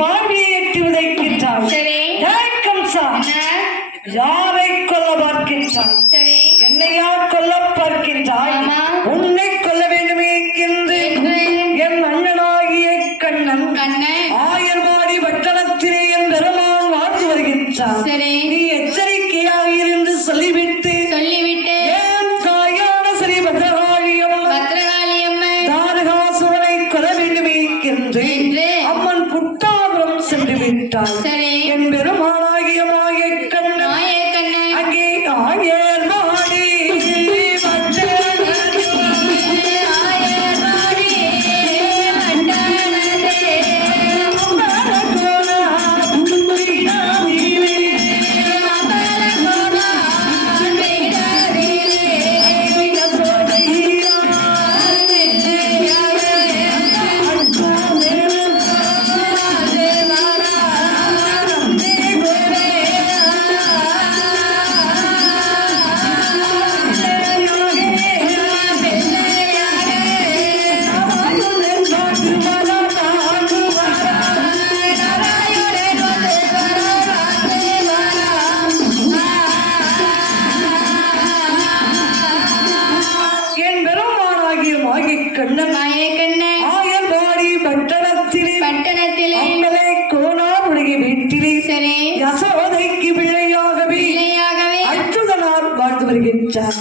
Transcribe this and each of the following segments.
மார்பியை எட்டி உதைக்கின்றாள். கம்சா, யாரை கொல்ல பார்க்கின்றாய்? என்னையா கொல்ல பார்க்கின்றாய்? உன்னை கொல்ல வேண்டுமே என்று என் அண்ணனாகிய கண்ணன் ஆயர்வாடி பட்டணத்திலே என் பெருமான் வாழ்ந்து வருகின்றான். நீ எச்சரிக்கையாக இருந்து சொல்லிவிட்டு என் தாயான ஸ்ரீ பத்ரகாளியம்மை தாரகாசுரனை கொல்ல வேண்டுமே என்று அம்மன் புட்டாபுரம் சென்று விட்டாள். என் பெருமானாகிய மாய கண்ணன் அங்கே ஆயர்வாடி ஆயர்வாடி பட்டணத்திலே கோணாருடைய வீட்டிலே யசோதைக்கு பிள்ளையாகவே அச்சுதனார் வாழ்ந்து வருகின்றார்.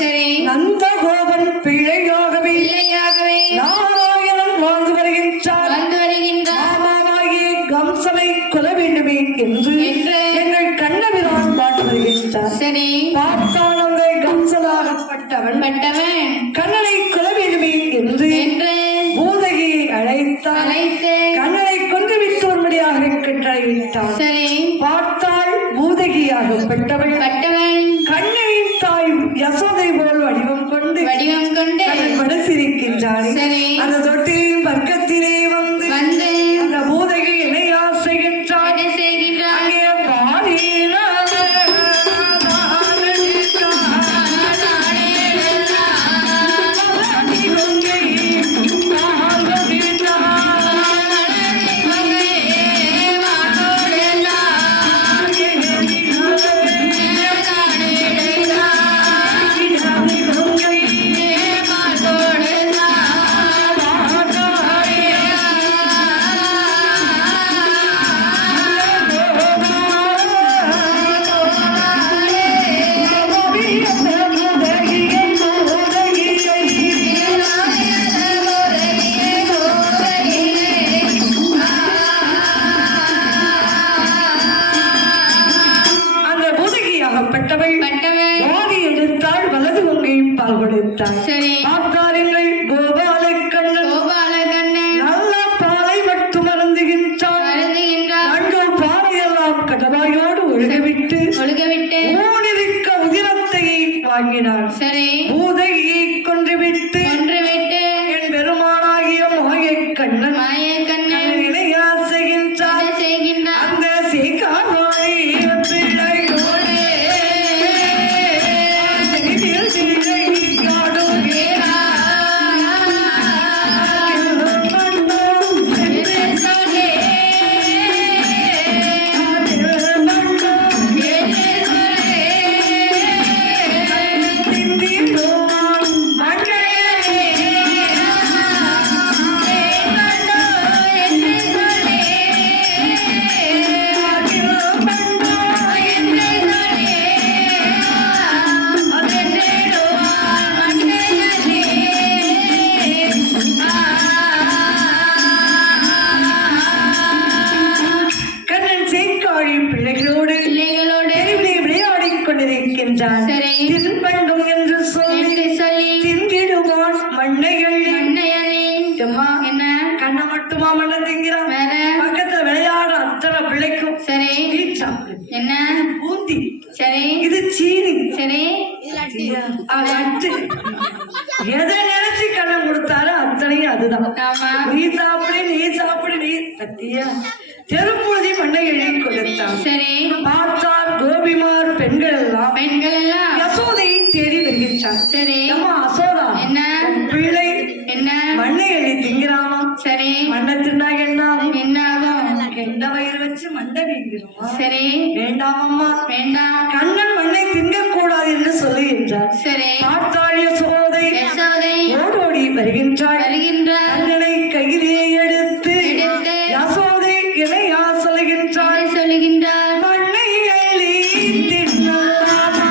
நந்தகோபன் பிள்ளையாகவே நாராயணன் வாழ்ந்து வருகின்றார். மாமாவாகிய கம்சனை கொல்ல வேண்டுமே என்று எங்கள் கண்ணபிரான் வாழ்ந்து வருகின்றார். பார்த்தான் அந்த கம்சனாகப்பட்டவன் கண்ணனை கொல்ல வேண்டுமே என்று பூதகி அழைத்தார். கண்ணனை கொண்டு விட்டு ஒருபடியாக கட்டாய்விட்டான். பார்த்தால் பூதகியாகப்பட்டவள் கண்ணனின் தாய் யசோதை போல் வடிவம் கொண்டு படுத்திருக்கின்றாள். அந்த தொட்டியின் பக்கத்திலே வந்து அந்த பூதகி இணையா செய்கின்றாள். அங்கே பார்த்தாருங்கள் கோபாலக்கண்ணன் நல்ல பாலை மட்டும் அருந்துகின்றான். கண்கள் பாலையெல்லாம் கடவாயோடு ஒழுகவிட்டு ஊனிருக்க உதிரத்தை வாங்கினான். பூதகியை கொன்றுவிட்டு என் பெருமானாகிய மாயக்கண்ணன் இணையா செய்கின்றான். அந்த சீக்கானோரை தின்பண்டும் என்று சொல்லி தின்கிடுவான் மண்ணைகள். என்ன கண்ணை மட்டுமா மண்ணை திங்கிறான்? பக்கத்துல விளையாட அத்தனை பிள்ளைக்கும் நீ சாப்பிடு. என்ன பூந்தி? இது சீனி. எதை நினைச்சு கண்ணை கொடுத்தாலும் அத்தனையும் அதுதான். நீ சாப்பிடு நீ சத்தியா தெருப்பொழுதி மண்ணை எழுதி கொடுத்தான். பார்த்தார் கோபிமார் பெண்கள் எல்லாம் யசோதையை தேடி வருகின்றார். அசோதா பிள்ளை மண்ணை எழுதி திங்கிறாமா? மண்ணை தின்னா என்ன ஆகும்? இந்த வயிறு வச்சு மண்டை வீங்கிடுமா? சரி. வேண்டாம் அம்மா, வேண்டாம். கண்ணன் மண்ணை திங்கக்கூடாது என்று சொல்லுகின்றார். சரி. பார்த்தாள் யசோதை ஓடோடி வருகின்றாள். கண்ணனை கையிலே எடுத்து யசோதை இணையா சொல்லுகின்றாள். மண்ணை அள்ளி தின்னலாமா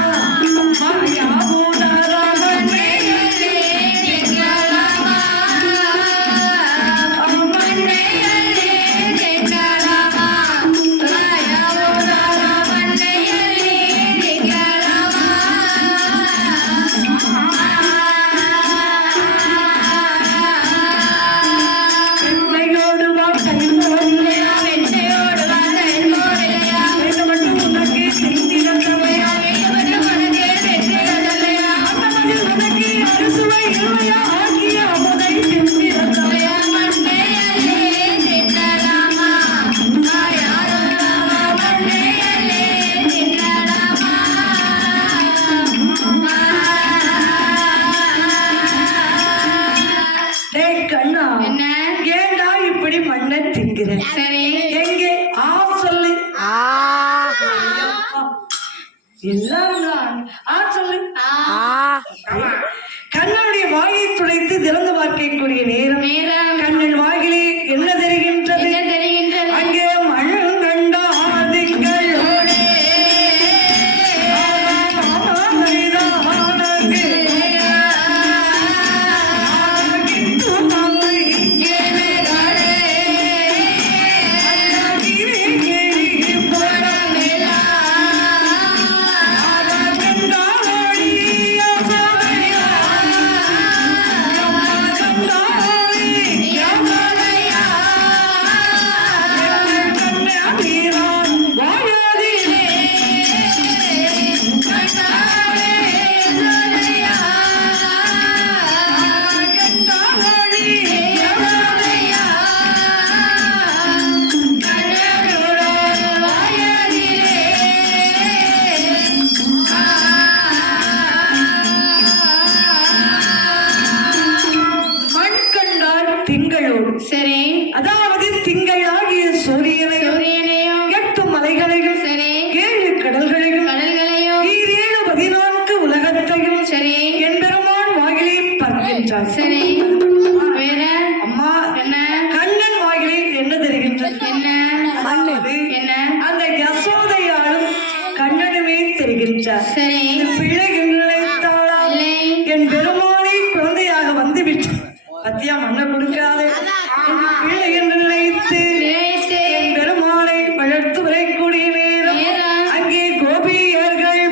மாயாவுடாரா மண்ணை அள்ளி தின்னலாமா மண்ணை அள்ளி தின்னலாமா மாயாவுடாரா மண்ணை அள்ளி தின்னலாமா. வெண்ணையோடு வா கைமோடிலையா வெண்ணையோடு வா கைமோடிலையா வெண்ண மட்டும் உனக்கு திண்டிடத்தவையா வெண்ண மட்டும் உனக்கு திண்டிடத்தவையா அன்னமதி உனக்கு அறுசுவை இருவையா ஆகிய அமுதை திண்டிடத்தவையா மண்ணை அள்ளி தின்னலாமா மாயாவுடாரா மண்ணை அள்ளி தின்னலாமா. டேய் கண்ணா, என்ன? ஏண்டா இப்படி மண்ணை திங்கிற? சரி. எங்கே ஆ சொல்லு. எல்லாரும் ஆ சொல்லு. கண்ணனுடைய வாயை துடைத்து திறந்து பார்க்கக்கூடிய நேரம் கண்ணன் வாயிலே என்ன தெரிகின்றது? அங்கே மழை கண்டா திங்களோடே திங்களோடு. சரி. அதாவது திங்களாகிய சூரியனையும் 8 மலைகளையும் 7 கடல்களையும் 14 உலகத்தையும் எம்பெருமான் வாயிலே பார்க்கின்றார். சரி. வேற அம்மா என்ன? கண்ணன் வாயிலே என்ன தெரிகின்றது? என்ன? அந்த யசோதையாலும் கண்ணனுமே தெரிகின்றார். சரி. பிள்ளை என்று நினைத்தாளா? என் பெருமானை குழந்தையாக வந்து விட்டார். பத்தியா மண்ணை கொடுக்காது பிள்ளை என்று நினைத்து என் பெருமானை வளர்த்து வரக்கூடிய நேரம் அங்கே கோபியர்கள்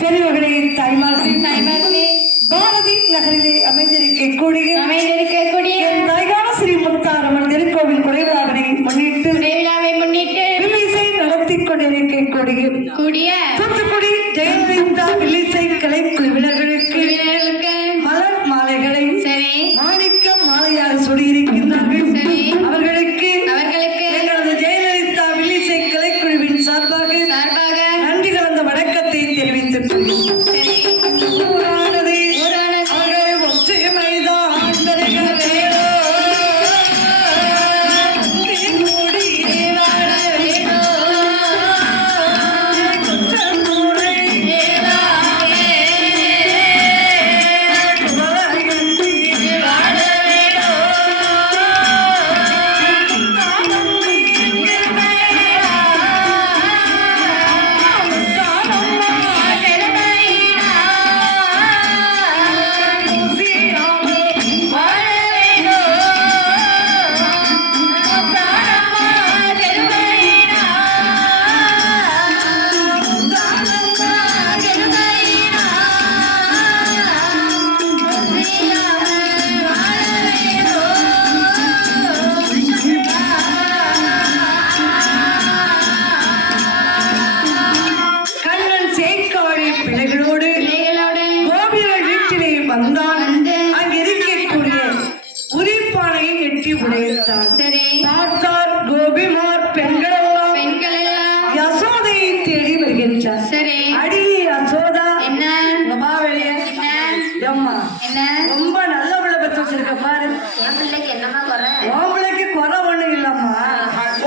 பெரியவர்களே, தாய்மார்களே, பாரதி நகரிலே அமைந்திருக்கக்கூடிய என் தாய்கான ஸ்ரீ முத்தாரம்மன் திருக்கோவில் குறைவிழாவினை முன்னிட்டு வில்லிசை நடத்தி கொண்டிருக்கக்கூடிய தூத்துக்குடி ஜெயலலிதா வில்லிசை கலைக்குழுவினர்களுக்கு மலர் மாலைகளை மாணிக்க மாலையாக சூடியிருக்கின்றார்கள். அவர்களுக்கு எங்களது ஜெயலலிதா வில்லிசை கலைக்குழுவின் சார்பாக நன்றி கலந்த வணக்கத்தை தெரிவித்துக் கொள்கிறோம். வேடோ பெண்கள் எல்லாம் யசோதையை தேடி வருகின்றார். சரி அடி யசோதா, என்ன இங்க வா வெளியே. என்ன ஏம்மா, என்ன ரொம்ப நல்ல பிள்ளை பெற்று வச்சிருக்க பாரு. என் பிள்ளைக்கு என்னமா குறை உன் பிள்ளைக்கு குறை ஒண்ணு இல்லம்மா.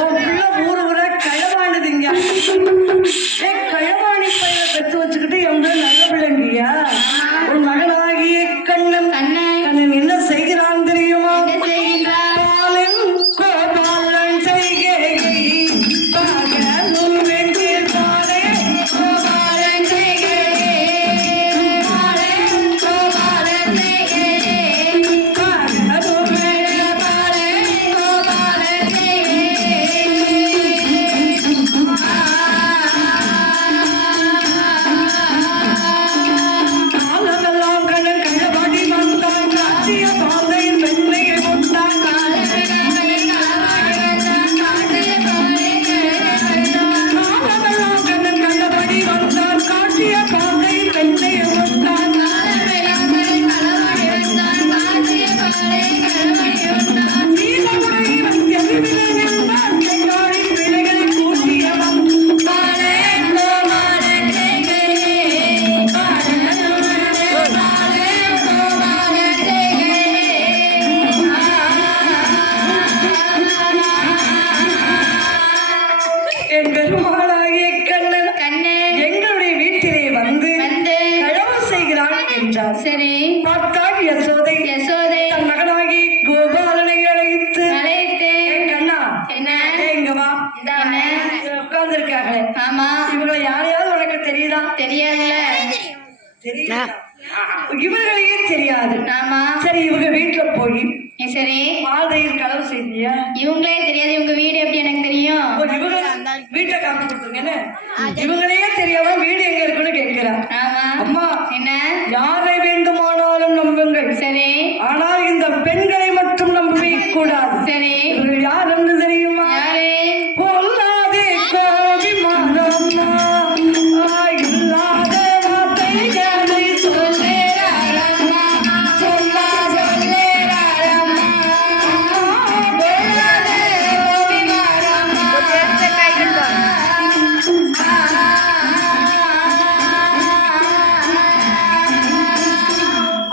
உன் பிள்ளை ஊரு ஊரா களவாண்டுதுங்க. களவாணி பையனை பெற்று வச்சுக்கிட்டு என் பிள்ளை நல்ல பிள்ளைங்கய்யா. உன் மகனாகிய கண்ணன் கண்ணன் கண்ணன் என்ன செய்கிறான் தெரியுமா? என்ன செய்கின்றார் பாலில் கோபாலன் செய்கையை பகலும் வெண்ணில் பாலே கோபாலன் செய்கையே கோபாலன் செய்கையே பகலும் வெண்ணில் பாலே கோபாலன் செய்கையே காலமெல்லாம் கண்ணன் கள்ளவாடி வந்தான். காட்டிய பாதை பெண்ணையை கொண்டான். காலமெல்லாம் கண்ணன் கள்ளவாடி வந்தான். காட்டிய பாதை பெண்ணையை கொண்டான். நீலமுறை தெருவிலே நின்றான். செங்காலின் விலைகளை கூட்டியவன். என் பெருமாளாகிய கண்ணன் எங்களுடைய வீட்டிலே வந்து களவு செய்கிறான் என்றார். சரி பார்த்தால் யசோதை யசோதை தன் மகனாகி கோபாலனை அழைத்து, அழைத்து "ஏய் கண்ணா, என்ன இங்க வா. என்ன உட்கார்ந்து இருக்காங்களே, ஆமா இவங்களை யாரையாவது உனக்கு தெரியுதா? தெரியாதுல்ல தெரியுதா? இவர்களையே தெரியாது. ஆமா சரி, இவங்க வீட்டுல போய் சரி பாதையில் களவு செய்தியா? இவங்களே தெரியாது இவங்க வீடு எப்படி எனக்கு தெரியும் இவங்க வீட்டை காமிச்சு கொடுத்துருங்கன்னு இவங்களையே தெரியாம வீடு எங்க இருக்குன்னு கேட்கிறா. ஆமா அம்மா, என்ன யாரை வேண்டுமானாலும் நம்புங்கள், சரி ஆனால் இந்த பெண்களை மட்டும் நம்பவே கூடாது. சரி இவர்கள் யார் என்று தெரியுமா? யாரு பொல்லாதே கோபி மாதம்மா, இல்லாத வார்த்தைகளை சொல்லேராரம்மா, சொல்லா சொல்லேராரம்மா பொல்லாதே கோபி மாரம்மா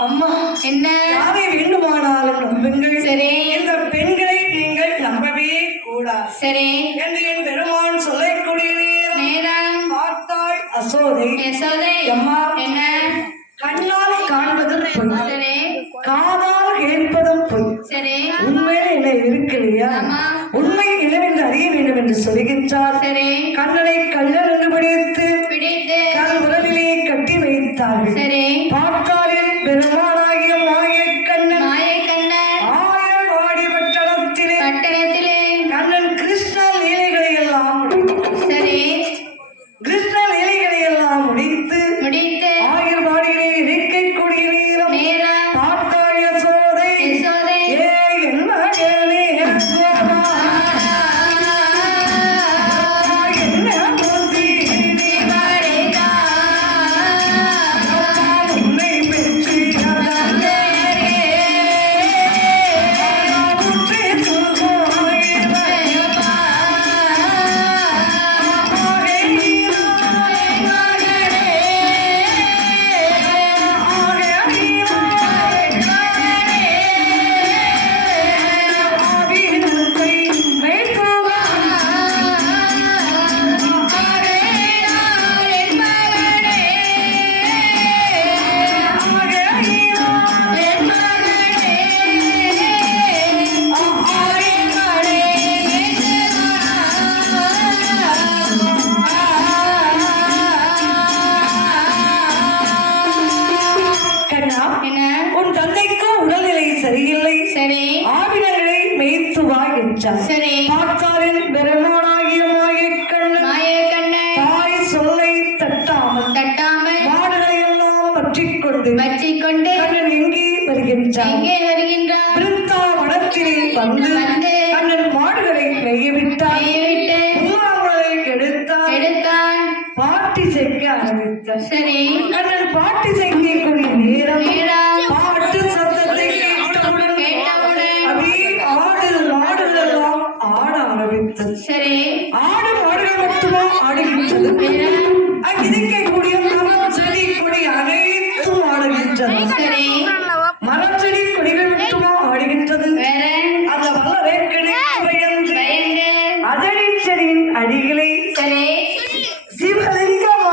அம்மா, என்ன யாரை வேண்டுமானாலும் நம்புங்கள், சரி இந்த பெண்களை நீங்கள் நம்பவே கூடாது சரி என்று என் பெருமான் சொல்லக்கூடிய நேரம் நேரம் பார்த்தாள் யசோதை. யசோதை அம்மா, என்ன கண்ணால் காண்பதும் பொய், சரி காதால் கேட்பதும் பொய், சரி உண்மையில என்ன இருக்கு இல்லையா? ஆமா. உண்மை என்னவென்று அறிய வேண்டும் என்று சொல்லுகின்றார். சரி கண்ணனை கள்ளன் என்று பிடித்து பிடித்து தன் உடலிலே கட்டி வைத்தார்கள். சரி பார்த்தாலில் பெருமானாகிய மாயக்கண்ணன் மாயக்கண்ணன் ஆயர்வாடி பட்டணத்திலே பட்டணத்திலே கண்ணன் கிருஷ்ண லீலைகளை எல்லாம் சரி கிருஷ்ண லீலைகளை எல்லாம் முடித்து முடித்து ஆயர்வாடியிலே இருக்கக்கூடிய நேரம் நேரம் பார்த்தாள் யசோதை. யசோதை ஏ என் மகனே யசோதா, என்ன புத்தி நீ வருகா உன்னை பெற்று சரியில்லை, சரி ஆவினங்களை மேய்த்து வா என்றார். சரி பார்த்தாரின் பெருமானாகிய மாயக்கண்ணன் மாயக்கண்ணன் தாய் சொல்லை தட்டாமல் தட்டாமல் மாடுகளை எல்லாம் பற்றிக்கொண்டு வச்சிக்கொண்டு கண்ணன் எங்கே வருகின்றார்? எங்கே வருகின்றார்? பிருந்தாவனத்திலே வந்து வந்து கண்ணன் மாடுகளை மேயவிட்டார். கைவிட்டு புல்லாங்குழலை எடுத்தார். எடுத்தான். பாட்டி செய்ய ஆரம்பித்தார். சரி கண்ணன் பாட்டி செய்யக்கூடிய நேரம் நேரம் பாட்டு சத்தத்தை கேட்டவுடன் கேட்டவுடன் அப்படியே ஆடு மாடுகள் எல்லாம் ஆட ஆரம்பித்தது. சரி ஆடு மாடு ஆடுகின்றது